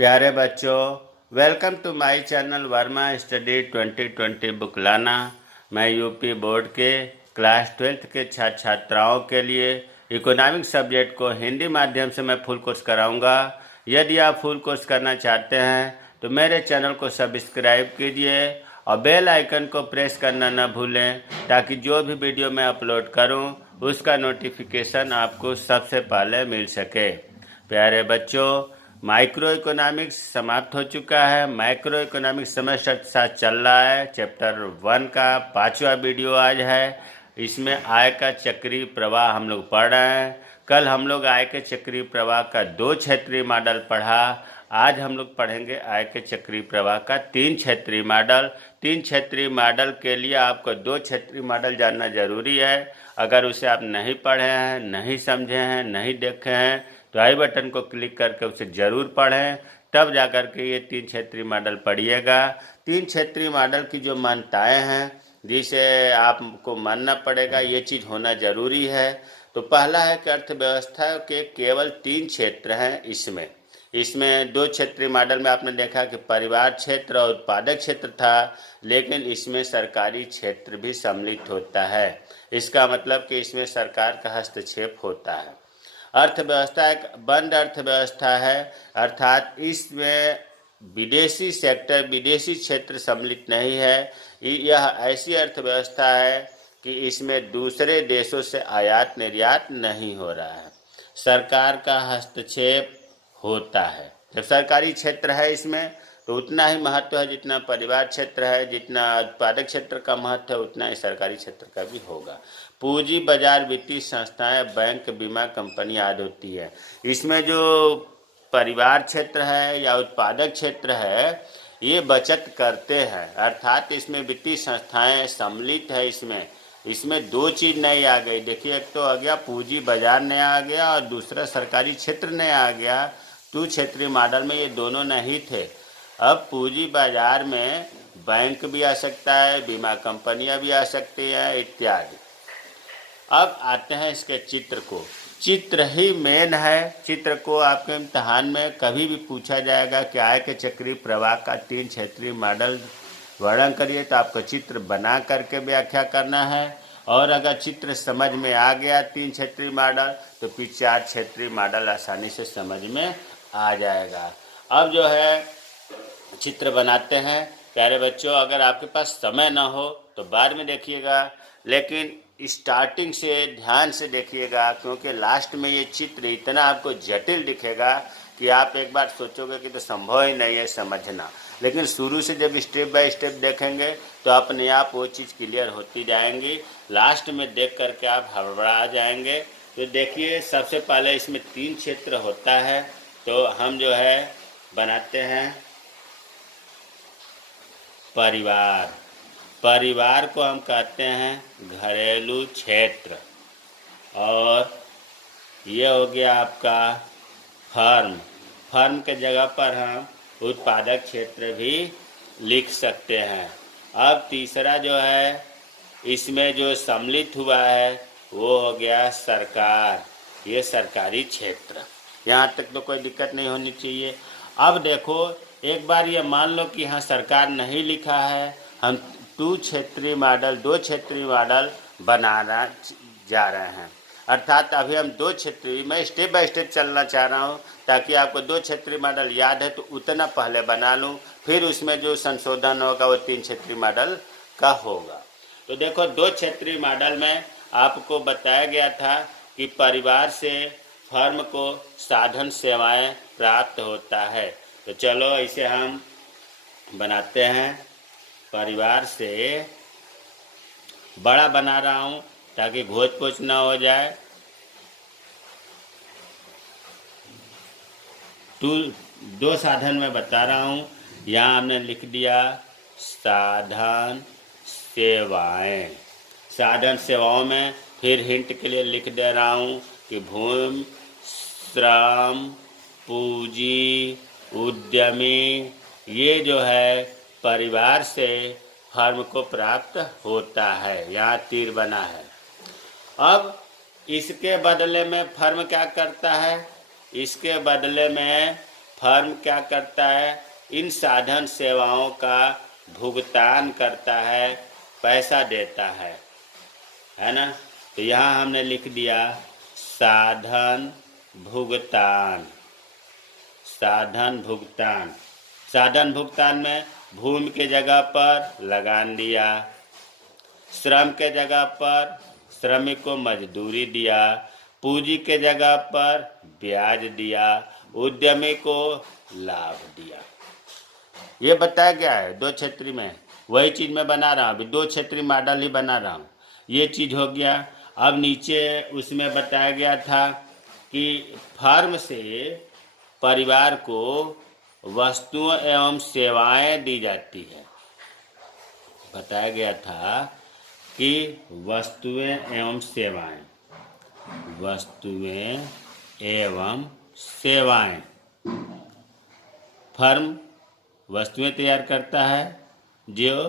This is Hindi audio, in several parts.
प्यारे बच्चों, welcome to my channel Verma study 2020 book लाना। मैं यूपी बोर्ड के क्लास 12th के छात्र छात्राओं के लिए इकोनॉमिक सब्जेक्ट को हिंदी माध्यम से मैं फुल कोर्स कराऊंगा। यदि आप फुल कोर्स करना चाहते हैं तो मेरे चैनल को सब्सक्राइब कीजिए और बेल आइकन को प्रेस करना न भूलें, ताकि जो भी वीडियो मैं अपलोड करूं उसका नोटिफिकेशन आपको सबसे पहले मिल सके। प्यारे बच्चों, माइक्रो इकोनॉमिक्स समाप्त हो चुका है। माइक्रो इकोनॉमिक्स सेमेस्टर के साथ चल रहा है। चैप्टर 1 का 5वां वीडियो आज है। इसमें आय का चक्रीय प्रवाह हम लोग पढ़ रहे हैं। कल हम लोग आय के चक्रीय प्रवाह का 2 क्षेत्रीय मॉडल पढ़ा। आज हम लोग पढ़ेंगे आय के चक्रीय प्रवाह का 3 क्षेत्रीय मॉडल। 3 क्षेत्रीय मॉडल के लिए आपको 2 क्षेत्रीय मॉडल जानना जरूरी है। अगर उसे आप नहीं पढ़े हैं, नहीं समझे हैं, नहीं देखे हैं तो आई बटन को क्लिक करके उसे ज़रूर पढ़ें, तब जा कर के ये 3 क्षेत्रीय मॉडल पढ़िएगा। 3 क्षेत्रीय मॉडल की जो मान्यताएं हैं जिसे आपको मानना पड़ेगा, ये चीज़ होना ज़रूरी है। तो पहला है कि अर्थव्यवस्था के केवल 3 क्षेत्र हैं। इसमें 2 क्षेत्रीय मॉडल में आपने देखा कि परिवार क्षेत्र और उत्पादक क्षेत्र था, लेकिन इसमें सरकारी क्षेत्र भी सम्मिलित होता है। इसका मतलब कि इसमें सरकार का हस्तक्षेप होता है। अर्थव्यवस्था एक बंद अर्थव्यवस्था है, अर्थात इसमें विदेशी सेक्टर, विदेशी क्षेत्र सम्मिलित नहीं है। यह ऐसी अर्थव्यवस्था है कि इसमें दूसरे देशों से आयात निर्यात नहीं हो रहा है। सरकार का हस्तक्षेप होता है। जब सरकारी क्षेत्र है इसमें तो उतना ही महत्व है जितना परिवार क्षेत्र है, जितना उत्पादक क्षेत्र का महत्व है उतना ही सरकारी क्षेत्र का भी होगा। पूंजी बाजार, वित्तीय संस्थाएं, बैंक, बीमा कंपनी आदि होती है। इसमें जो परिवार क्षेत्र है या उत्पादक क्षेत्र है ये बचत करते हैं, अर्थात इसमें वित्तीय संस्थाएं सम्मिलित है। इसमें 2 चीज़ नई आ गई। देखिए, एक तो आ गया पूंजी बाजार नया आ गया और दूसरा सरकारी क्षेत्र नया आ गया। 2 क्षेत्रीय मॉडल में ये दोनों नहीं थे। अब पूंजी बाजार में बैंक भी आ सकता है, बीमा कंपनियां भी आ सकती हैं इत्यादि। अब आते हैं इसके चित्र को। चित्र ही मेन है। चित्र को आपके इम्तहान में कभी भी पूछा जाएगा कि आय के चक्रीय प्रवाह का 3 क्षेत्रीय मॉडल वर्णन करिए, तो आपको चित्र बना करके व्याख्या करना है। और अगर चित्र समझ में आ गया 3 क्षेत्रीय मॉडल तो फिर 4 क्षेत्रीय मॉडल आसानी से समझ में आ जाएगा। अब जो है चित्र बनाते हैं। प्यारे बच्चों, अगर आपके पास समय ना हो तो बाद में देखिएगा, लेकिन स्टार्टिंग से ध्यान से देखिएगा, क्योंकि लास्ट में ये चित्र इतना आपको जटिल दिखेगा कि आप एक बार सोचोगे कि तो संभव ही नहीं है समझना। लेकिन शुरू से जब स्टेप बाय स्टेप देखेंगे तो अपने आप वो चीज़ क्लियर होती जाएंगी। लास्ट में देख करके आप हड़बड़ा जाएंगे। तो देखिए, सबसे पहले इसमें 3 क्षेत्र होता है, तो हम जो है बनाते हैं परिवार। परिवार को हम कहते हैं घरेलू क्षेत्र। और ये हो गया आपका फर्म। फर्म के जगह पर हम उत्पादक क्षेत्र भी लिख सकते हैं। अब तीसरा जो है इसमें जो सम्मिलित हुआ है वो हो गया सरकार। ये सरकारी क्षेत्र। यहाँ तक तो कोई दिक्कत नहीं होनी चाहिए। अब देखो, एक बार ये मान लो कि यहाँ सरकार नहीं लिखा है, हम 2 क्षेत्रीय मॉडल बनाना जा रहे हैं। अर्थात अभी हम 2 क्षेत्रीय, मैं स्टेप बाय स्टेप चलना चाह रहा हूँ ताकि आपको 2 क्षेत्रीय मॉडल याद है तो उतना पहले बना लूँ, फिर उसमें जो संशोधन होगा वो 3 क्षेत्रीय मॉडल का होगा। तो देखो, 2 क्षेत्रीय मॉडल में आपको बताया गया था कि परिवार से फर्म को साधन सेवाएं प्राप्त होता है। तो चलो इसे हम बनाते हैं। परिवार से बड़ा बना रहा हूँ ताकि घोच पोच ना हो जाए। 2 साधन में बता रहा हूँ। यहाँ हमने लिख दिया साधन सेवाएं। साधन सेवाओं में फिर हिंट के लिए लिख दे रहा हूँ कि भूमि, श्रम, पूंजी, उद्यमी, ये जो है परिवार से फर्म को प्राप्त होता है। यहाँ तीर बना है। अब इसके बदले में फर्म क्या करता है? इसके बदले में फर्म क्या करता है, इन साधन सेवाओं का भुगतान करता है, पैसा देता है ना। तो यहाँ हमने लिख दिया साधन भुगतान। साधन भुगतान, साधन भुगतान में भूमि के जगह पर लगान दिया, श्रम के जगह पर श्रमिक को मजदूरी दिया, पूंजी के जगह पर ब्याज दिया, उद्यमी को लाभ दिया। ये बताया गया है दो क्षेत्रीय में, वही चीज़ मैं बना रहा हूँ अभी, दो क्षेत्रीय मॉडल ही बना रहा हूँ। ये चीज़ हो गया। अब नीचे उसमें बताया गया था कि फर्म से परिवार को वस्तुएं एवं सेवाएं दी जाती है। बताया गया था कि वस्तुएं एवं सेवाएं, वस्तुएं एवं सेवाएं, फर्म वस्तुएं तैयार करता है जो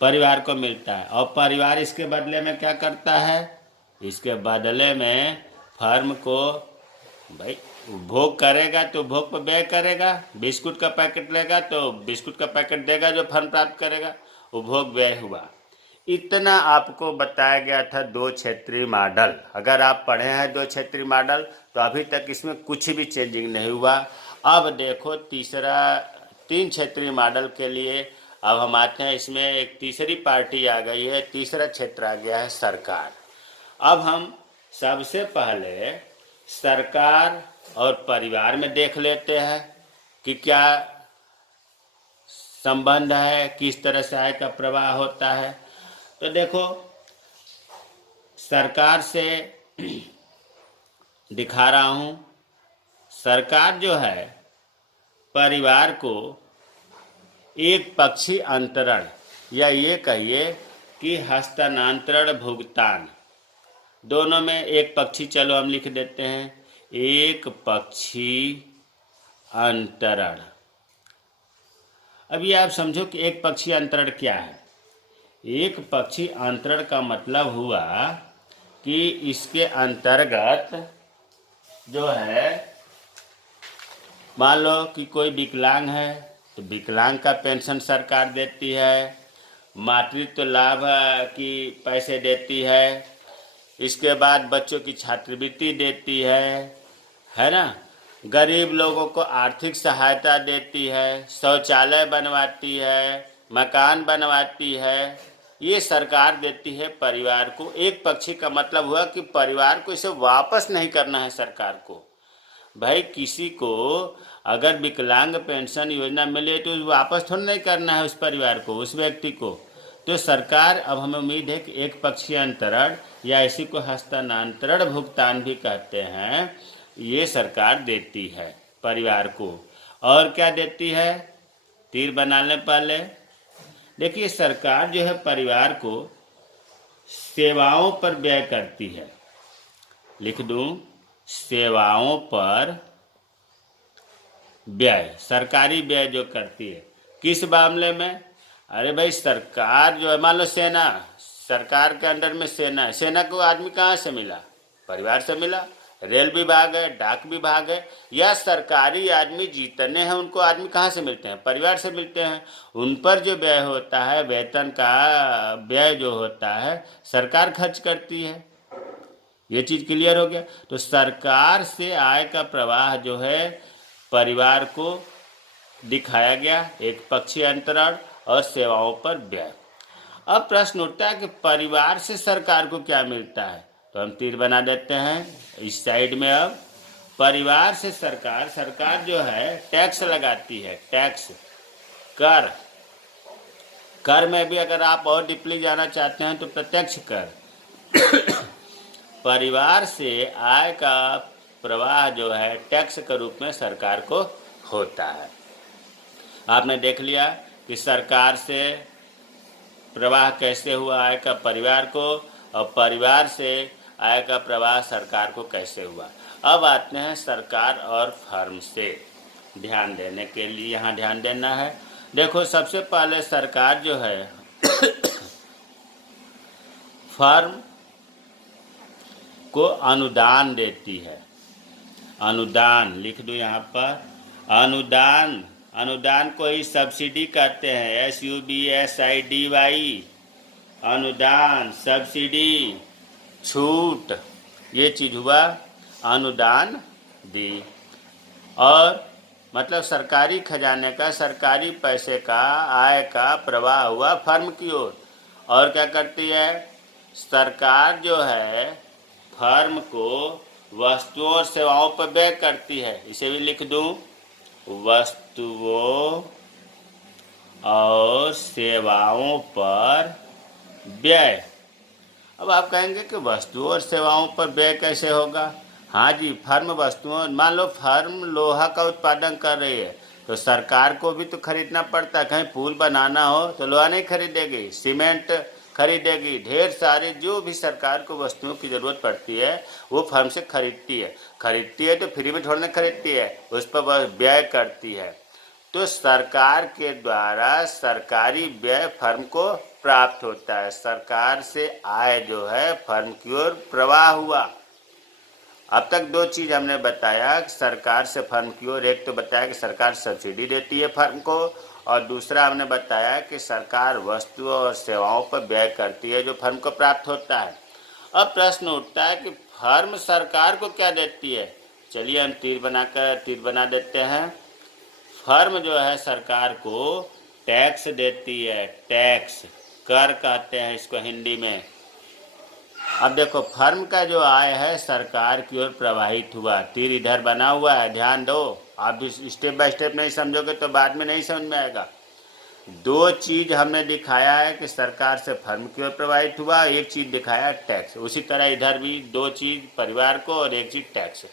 परिवार को मिलता है, और परिवार इसके बदले में क्या करता है, इसके बदले में फर्म को भाई उपभोग करेगा तो उपभोग पर व्यय करेगा, बिस्कुट का पैकेट लेगा तो बिस्कुट का पैकेट देगा जो फर्म प्राप्त करेगा, उपभोग व्यय हुआ। इतना आपको बताया गया था दो क्षेत्रीय मॉडल। अगर आप पढ़े हैं दो क्षेत्रीय मॉडल तो अभी तक इसमें कुछ भी चेंजिंग नहीं हुआ। अब देखो तीन क्षेत्रीय मॉडल के लिए अब हम आते हैं, इसमें एक तीसरी पार्टी आ गई है, तीसरा क्षेत्र आ गया है सरकार। अब हम सबसे पहले सरकार और परिवार में देख लेते हैं कि क्या संबंध है, किस तरह से आय का प्रवाह होता है। तो देखो सरकार से दिखा रहा हूँ, सरकार जो है परिवार को एक पक्षी अंतरण या ये कहिए कि हस्तांतरण भुगतान, दोनों में एक पक्षी, चलो हम लिख देते हैं एक पक्षी अंतरण। अब ये आप समझो कि एक पक्षी अंतरण क्या है। एक पक्षी अंतरण का मतलब हुआ कि इसके अंतर्गत जो है, मान लो कि कोई विकलांग है तो विकलांग का पेंशन सरकार देती है, मातृत्व लाभ की पैसे देती है, इसके बाद बच्चों की छात्रवृत्ति देती है ना, गरीब लोगों को आर्थिक सहायता देती है, शौचालय बनवाती है, मकान बनवाती है, ये सरकार देती है परिवार को। एक पक्षी का मतलब हुआ कि परिवार को इसे वापस नहीं करना है सरकार को। भाई किसी को अगर विकलांग पेंशन योजना मिले तो वापस थोड़ा नहीं करना है उस परिवार को, उस व्यक्ति को। तो सरकार, अब हमें उम्मीद है कि एक पक्षीय अंतरण या इसी को हस्तांतरण भुगतान भी कहते हैं, ये सरकार देती है परिवार को। और क्या देती है, तीर बना लें पहले। देखिए सरकार जो है परिवार को सेवाओं पर व्यय करती है, लिख दूं सेवाओं पर व्यय, सरकारी व्यय जो करती है। किस मामले में, अरे भाई सरकार जो है, मान लो सेना, सरकार के अंडर में सेना है, सेना को आदमी कहाँ से मिला, परिवार से मिला। रेल विभाग है, डाक विभाग है, या सरकारी आदमी जितने हैं उनको आदमी कहाँ से मिलते हैं, परिवार से मिलते हैं। उन पर जो व्यय होता है, वेतन का व्यय जो होता है, सरकार खर्च करती है। ये चीज़ क्लियर हो गया। तो सरकार से आय का प्रवाह जो है परिवार को दिखाया गया, एक पक्षीय अंतरण और सेवाओं पर व्यय। अब प्रश्न उठता है कि परिवार से सरकार को क्या मिलता है, तो हम तीर बना देते हैं इस साइड में। अब परिवार से सरकार, सरकार जो है टैक्स लगाती है, टैक्स, कर, कर में भी अगर आप और डीपली जाना चाहते हैं तो प्रत्यक्ष कर। परिवार से आय का प्रवाह जो है टैक्स के रूप में सरकार को होता है। आपने देख लिया कि सरकार से प्रवाह कैसे हुआ आय का परिवार को, और परिवार से आय का प्रवाह सरकार को कैसे हुआ। अब आते हैं सरकार और फर्म से ध्यान देने के लिए, यहाँ ध्यान देना है। देखो सबसे पहले सरकार जो है फर्म को अनुदान देती है, अनुदान लिख दो यहाँ पर, अनुदान, अनुदान को ही सब्सिडी कहते हैं, SUBSIDY। अनुदान, सब्सिडी, छूट, ये चीज हुआ अनुदान दी। और मतलब सरकारी खजाने का, सरकारी पैसे का, आय का प्रवाह हुआ फर्म की ओर। और क्या करती है सरकार, जो है फर्म को वस्तुओं और सेवाओं पर व्यय करती है। इसे भी लिख दूं, वस्तुओं और सेवाओं पर व्यय। अब आप कहेंगे कि वस्तुओं और सेवाओं पर व्यय कैसे होगा? हाँ जी, फर्म वस्तुओं, मान लो फर्म लोहा का उत्पादन कर रही है तो सरकार को भी तो खरीदना पड़ता है। कहीं पुल बनाना हो तो लोहा नहीं खरीदेगी, सीमेंट खरीदेगी, ढेर सारी जो भी सरकार को वस्तुओं की ज़रूरत पड़ती है वो फर्म से खरीदती है तो फ्री में थोड़ी ना खरीदती है, उस पर वह व्यय करती है। तो सरकार के द्वारा सरकारी व्यय फर्म को प्राप्त होता है, सरकार से आय जो है फर्म की ओर प्रवाह हुआ। अब तक दो चीज़ हमने बताया सरकार से फर्म की ओर, एक तो बताया कि सरकार सब्सिडी देती है फर्म को, और दूसरा हमने बताया कि सरकार वस्तुओं और सेवाओं पर व्यय करती है जो फर्म को प्राप्त होता है। अब प्रश्न उठता है कि फर्म सरकार को क्या देती है? चलिए हम तीर बना देते हैं। फर्म जो है सरकार को टैक्स देती है, टैक्स, कर कहते हैं इसको हिंदी में। अब देखो फर्म का जो आय है सरकार की ओर प्रवाहित हुआ, तीर इधर बना हुआ है, ध्यान दो। आप स्टेप बाय स्टेप नहीं समझोगे तो बाद में नहीं समझ में आएगा। दो चीज हमने दिखाया है कि सरकार से फर्म की ओर प्रवाहित हुआ, एक चीज दिखाया टैक्स। उसी तरह इधर भी दो चीज, परिवार को और एक चीज टैक्स।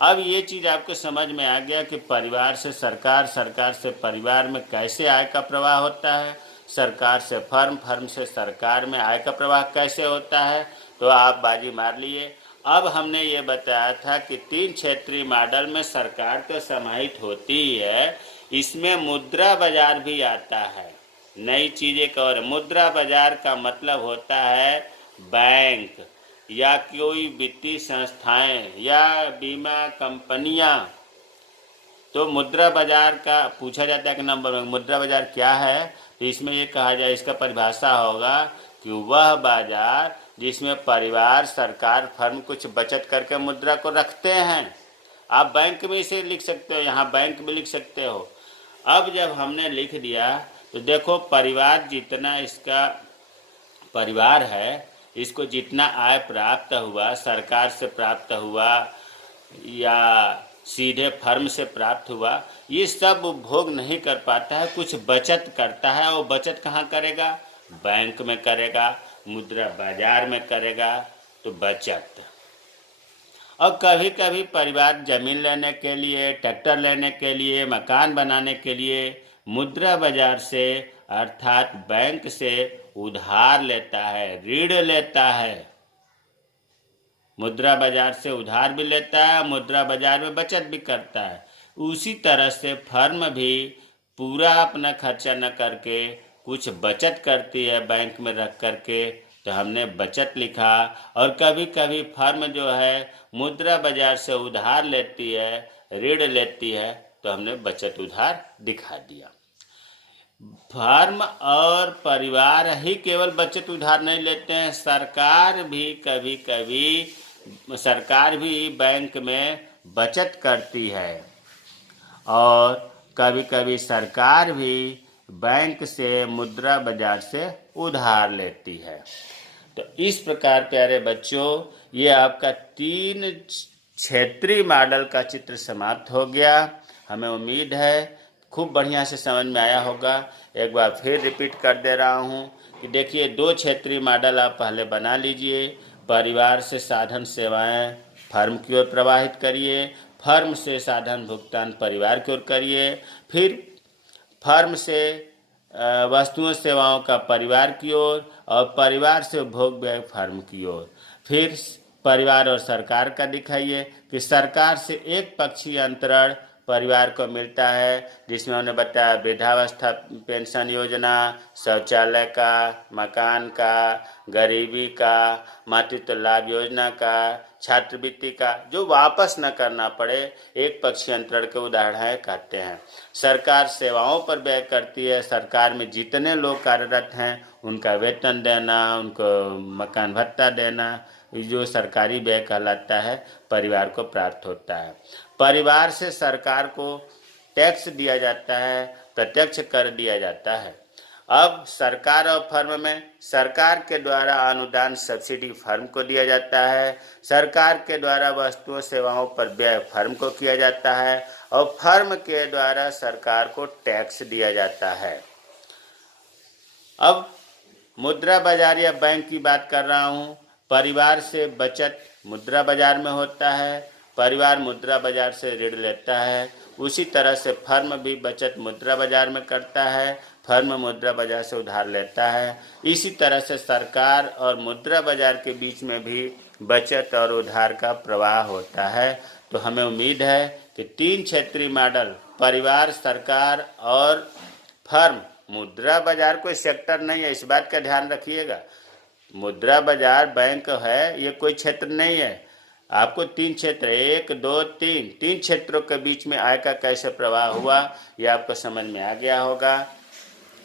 अब ये चीज आपको समझ में आ गया कि परिवार से सरकार, सरकार से परिवार में कैसे आय का प्रवाह होता है, सरकार से फर्म, फर्म से सरकार में आय का प्रवाह कैसे होता है। तो आप बाजी मार लिए। अब हमने ये बताया था कि 3 क्षेत्रीय मॉडल में सरकार तो समाहित होती ही है, इसमें मुद्रा बाजार भी आता है। नई चीज़ एक और, मुद्रा बाजार का मतलब होता है बैंक या कोई वित्तीय संस्थाएं या बीमा कंपनियां। तो मुद्रा बाजार का पूछा जाता है कि नंबर में मुद्रा बाजार क्या है, तो इसमें ये कहा जाए, इसका परिभाषा होगा कि वह बाजार जिसमें परिवार, सरकार, फर्म कुछ बचत करके मुद्रा को रखते हैं। आप बैंक में इसे लिख सकते हो, यहाँ बैंक में लिख सकते हो। अब जब हमने लिख दिया तो देखो परिवार, जितना इसका परिवार है, इसको जितना आय प्राप्त हुआ, सरकार से प्राप्त हुआ या सीधे फर्म से प्राप्त हुआ, ये सब उपभोग नहीं कर पाता है, कुछ बचत करता है। और बचत कहाँ करेगा? बैंक में करेगा, मुद्रा बाजार में करेगा। तो बचत। और कभी कभी परिवार जमीन लेने के लिए, ट्रैक्टर लेने के लिए, मकान बनाने के लिए मुद्रा बाजार से अर्थात बैंक से उधार लेता है, ऋण लेता है। मुद्रा बाजार से उधार भी लेता है, मुद्रा बाजार में बचत भी करता है। उसी तरह से फर्म भी पूरा अपना खर्चा न करके कुछ बचत करती है बैंक में रख करके, तो हमने बचत लिखा। और कभी कभी फर्म जो है मुद्रा बाजार से उधार लेती है, ऋण लेती है, तो हमने बचत उधार दिखा दिया। फर्म और परिवार ही केवल बचत उधार नहीं लेते हैं, सरकार भी बैंक में बचत करती है और कभी कभी सरकार भी बैंक से, मुद्रा बाजार से उधार लेती है। तो इस प्रकार प्यारे बच्चों, ये आपका 3 क्षेत्रीय मॉडल का चित्र समाप्त हो गया। हमें उम्मीद है खूब बढ़िया से समझ में आया होगा। एक बार फिर रिपीट कर दे रहा हूँ कि देखिए 2 क्षेत्रीय मॉडल आप पहले बना लीजिए। परिवार से साधन सेवाएं फर्म की ओर प्रवाहित करिए, फर्म से साधन भुगतान परिवार की ओर करिए, फिर फर्म से वस्तुओं सेवाओं का परिवार की ओर, और परिवार से उपभोग व्यय फर्म की ओर। फिर परिवार और सरकार का दिखाइए कि सरकार से एक पक्षीय अंतरण परिवार को मिलता है, जिसमें उन्होंने बताया वृद्धावस्था पेंशन योजना, शौचालय का, मकान का, गरीबी का, मातृत्व लाभ योजना का, छात्रवृत्ति का, जो वापस न करना पड़े, एक पक्षीय अंतरण के उदाहरण कहते हैं। सरकार सेवाओं पर व्यय करती है, सरकार में जितने लोग कार्यरत हैं उनका वेतन देना, उनको मकान भत्ता देना, जो सरकारी व्यय कहलाता है, परिवार को प्राप्त होता है। परिवार से सरकार को टैक्स दिया जाता है, प्रत्यक्ष कर दिया जाता है। अब सरकार और फर्म में सरकार के द्वारा अनुदान सब्सिडी फर्म को दिया जाता है, सरकार के द्वारा वस्तुओं सेवाओं पर व्यय फर्म को किया जाता है और फर्म के द्वारा सरकार को टैक्स दिया जाता है। अब मुद्रा बाजार या बैंक की बात कर रहा हूँ। परिवार से बचत मुद्रा बाजार में होता है, परिवार मुद्रा बाजार से ऋण लेता है। उसी तरह से फर्म भी बचत मुद्रा बाजार में करता है, फर्म मुद्रा बाजार से उधार लेता है। इसी तरह से सरकार और मुद्रा बाजार के बीच में भी बचत और उधार का प्रवाह होता है। तो हमें उम्मीद है कि 3 क्षेत्रीय मॉडल परिवार, सरकार और फर्म, मुद्रा बाजार कोई सेक्टर नहीं है, इस बात का ध्यान रखिएगा। मुद्रा बाजार बैंक है, ये कोई क्षेत्र नहीं है। आपको 3 क्षेत्र, 1 2 3 क्षेत्रों के बीच में आय का कैसे प्रवाह हुआ, ये आपको समझ में आ गया होगा।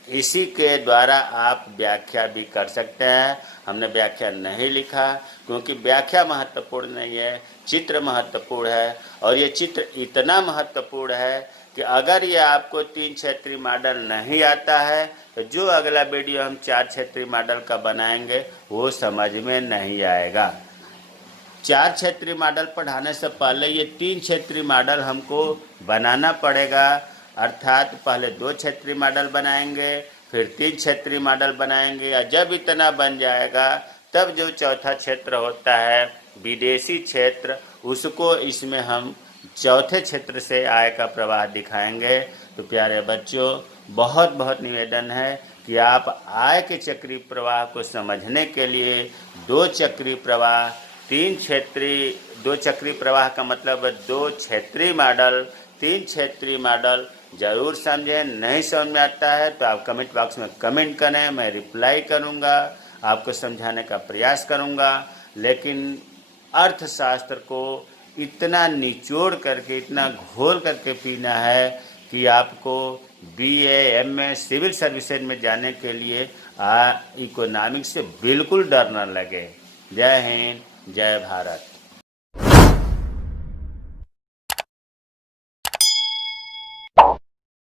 इसी के द्वारा आप व्याख्या भी कर सकते हैं। हमने व्याख्या नहीं लिखा क्योंकि व्याख्या महत्वपूर्ण नहीं है, चित्र महत्वपूर्ण है। और ये चित्र इतना महत्वपूर्ण है कि अगर ये आपको 3 क्षेत्रीय मॉडल नहीं आता है तो जो अगला वीडियो हम 4 क्षेत्रीय मॉडल का बनाएंगे वो समझ में नहीं आएगा। 4 क्षेत्रीय मॉडल पढ़ाने से पहले ये 3 क्षेत्रीय मॉडल हमको बनाना पड़ेगा। अर्थात पहले 2 क्षेत्रीय मॉडल बनाएंगे, फिर 3 क्षेत्रीय मॉडल बनाएंगे। या जब इतना बन जाएगा तब जो चौथा क्षेत्र होता है विदेशी क्षेत्र, उसको इसमें हम चौथे क्षेत्र से आय का प्रवाह दिखाएंगे। तो प्यारे बच्चों, बहुत बहुत निवेदन है कि आप आय के चक्रीय प्रवाह को समझने के लिए 2 चक्रीय प्रवाह, 3 क्षेत्रीय, 2 चक्रीय प्रवाह का मतलब 2 क्षेत्रीय मॉडल, 3 क्षेत्रीय मॉडल जरूर समझें। नहीं समझ में आता है तो आप कमेंट बॉक्स में कमेंट करें, मैं रिप्लाई करूंगा, आपको समझाने का प्रयास करूंगा। लेकिन अर्थशास्त्र को इतना निचोड़ करके, इतना घोल करके पीना है कि आपको BA, MA सिविल सर्विसेज में जाने के लिए इकोनॉमिक्स से बिल्कुल डर न लगे। जय हिंद, जय भारत।